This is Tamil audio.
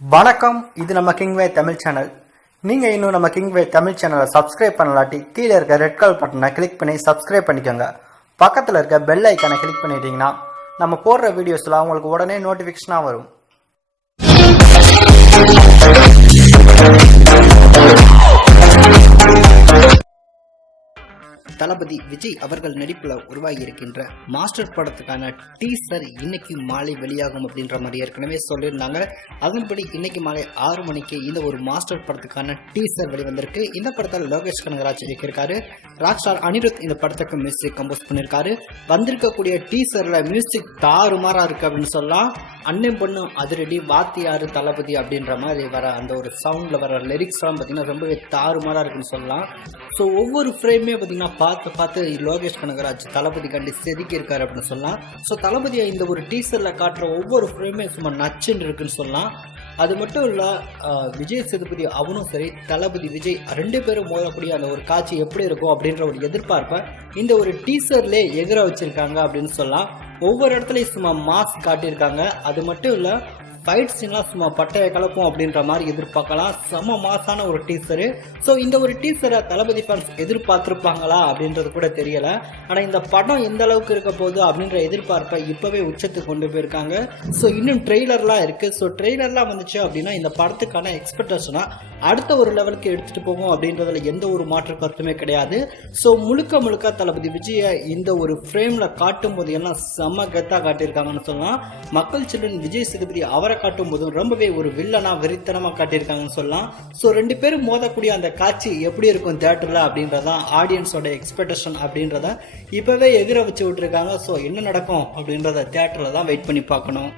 வணக்கம். இது நம்ம கிங்வே தமிழ் சேனல். நீங்கள் இன்னும் நம்ம கிங்வே தமிழ் சேனலை சப்ஸ்கிரைப் பண்ணலாட்டி கீழே இருக்க ரெட் கலர் பட்டனை கிளிக் பண்ணி சப்ஸ்கிரைப் பண்ணிக்கோங்க. பக்கத்தில் இருக்க பெல் ஐக்கானை கிளிக் பண்ணிட்டீங்கன்னா நம்ம போடுற வீடியோஸ்லாம் உங்களுக்கு உடனே நோட்டிஃபிகேஷனாக வரும். தளபதி விஜய் அவர்கள் நடிப்புல உருவாகி இருக்கின்ற மாஸ்டர் படத்துக்கான டீசர் இன்னைக்கு மாலை வெளியாகும் அப்படின்ற மாதிரி ஏற்கனவே சொல்லியிருந்தாங்க. அதன்படி இன்னைக்கு மாலை 6 மணிக்கு இந்த ஒரு மாஸ்டர் படத்துக்கான டீசர் வெளிவந்திருக்கு. இந்த படத்தில் லோகேஷ் கனகராஜ் இயக்கியிருக்காரு. ராக் ஸ்டார் அனிருத் இந்த படத்துக்கு மியூசிக் கம்போஸ் பண்ணியிருக்காரு. வந்திருக்கக்கூடிய டீசர்ல மியூசிக் தாறுமாறா இருக்கு அப்படின்னு சொல்லலாம். அண்ணன் பொண்ணு அதிரடி வாத்தியாரு தளபதி அப்படின்ற மாதிரி வர அந்த ஒரு சவுண்ட்ல வர லிரிக்ஸ் எல்லாம் பார்த்தீங்கன்னா ரொம்பவே தாறுமாறா இருக்குன்னு சொல்லலாம். ஸோ ஒவ்வொரு ஃப்ரேமே பார்த்தீங்கன்னா பார்த்து லோகேஷ் கனகராஜ் தளபதி கண்டி செதுக்கி இருக்காரு அப்படின்னு சொல்லலாம். ஸோ தளபதியை இந்த ஒரு டீசர்ல காட்டுற ஒவ்வொரு ஃப்ரேமே சும்மா நச்சுன்னு இருக்குன்னு சொல்லலாம். அது மட்டும் இல்ல, விஜய் சேதுபதி அவனும் சரி, தளபதி விஜய் 2 பேரும் மோதக்கூடிய அந்த ஒரு காட்சி எப்படி இருக்கும் அப்படின்ற ஒரு எதிர்பார்ப்பை இந்த ஒரு டீசர்லே எதிர வச்சிருக்காங்க அப்படின்னு சொல்லலாம். ஒவ்வொரு இடத்துலையும் சும்மா மாஸ் காட்டியிருக்காங்க. அது மட்டும் இல்ல, ஃபைட் சீன்லாம் சும்மா பட்டைய கலப்போம் அப்படின்ற மாதிரி எதிர்பார்க்கலாம். செம்ம மாசான ஒரு டீசரு. ஸோ இந்த ஒரு டீசரை தளபதி ஃபேன்ஸ் எதிர்பார்த்துருப்பாங்களா அப்படின்றது கூட தெரியல. ஆனால் இந்த படம் எந்த அளவுக்கு இருக்க போகுது அப்படின்ற எதிர்பார்ப்பை இப்போவே உச்சத்துக்கு கொண்டு போயிருக்காங்க. ஸோ இன்னும் ட்ரெய்லர்லாம் இருக்குது. ஸோ ட்ரெய்லர்லாம் வந்துச்சு அப்படின்னா இந்த படத்துக்கான எக்ஸ்பெக்டேஷனாக அடுத்த ஒரு லெவலுக்கு எடுத்துகிட்டு போகும் அப்படின்றதுல எந்த ஒரு மாற்று கருத்துமே கிடையாது. ஸோ முழுக்க தளபதி விஜயை இந்த ஒரு ஃப்ரேமில் காட்டும் போது எல்லாம் செம்ம கெத்தாக காட்டியிருக்காங்கன்னு சொல்லலாம். மக்கள் செல்வன் விஜய் சேதுபதி அவரை காட்டும் போதும் ரொம்பவே ஒரு வில்லனா வெறித்தனமா காட்டியிருக்காங்கன்னு சொல்லலாம். ஸோ 2 பேரும் மோதக்கூடிய அந்த காட்சி எப்படி இருக்கும் தியேட்டர்ல அப்படின்றதான் ஆடியன்ஸோட எக்ஸ்பெக்டேஷன் அப்படின்றத இப்பவே எதிர வச்சு விட்டுருக்காங்க. ஸோ என்ன நடக்கும் அப்படின்றத தியேட்டர்ல தான் வெயிட் பண்ணி பார்க்கணும்.